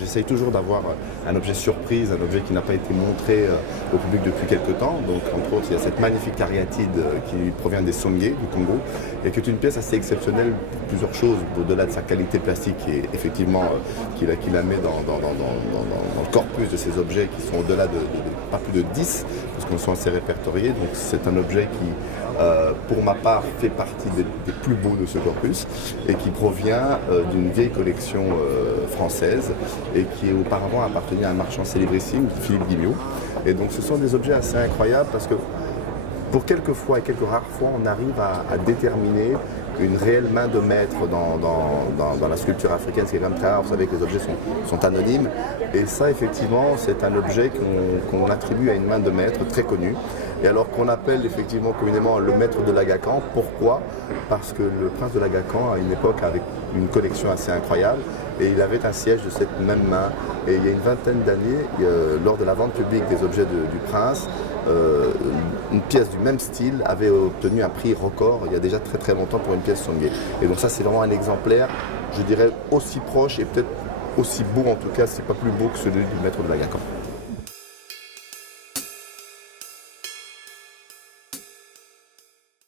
J'essaye toujours d'avoir un objet surprise, un objet qui n'a pas été montré au public depuis quelques temps. Donc, entre autres, il y a cette magnifique cariatide qui provient des Songé du Congo et qui est une pièce assez exceptionnelle pour plusieurs choses, au-delà de sa qualité plastique et effectivement qui la met dans le corpus de ces objets qui sont au-delà de pas plus de 10, parce qu'on sont assez répertoriés. Donc, c'est un objet qui, pour ma part, fait partie des plus beaux de ce corpus et qui provient d'une vieille collection française et qui auparavant appartenait à un marchand célébrissime, Philippe Guimot. Et donc ce sont des objets assez incroyables parce que pour quelques fois et quelques rares fois, on arrive à déterminer une réelle main de maître dans la sculpture africaine. C'est quand même très rare, vous savez que les objets sont anonymes. Et ça, effectivement, c'est un objet qu'on attribue à une main de maître très connue. Et alors qu'on appelle effectivement communément le maître de l'Agacan. Pourquoi? Parce que le prince de l'Agacan, à une époque, avait une collection assez incroyable et il avait un siège de cette même main. Et il y a une vingtaine d'années, lors de la vente publique des objets du prince, une pièce du même style avait obtenu un prix record il y a déjà très très longtemps pour une pièce Songé. Et donc ça, c'est vraiment un exemplaire, je dirais, aussi proche et peut-être aussi beau, en tout cas, c'est pas plus beau que celui du maître de l'Agacan.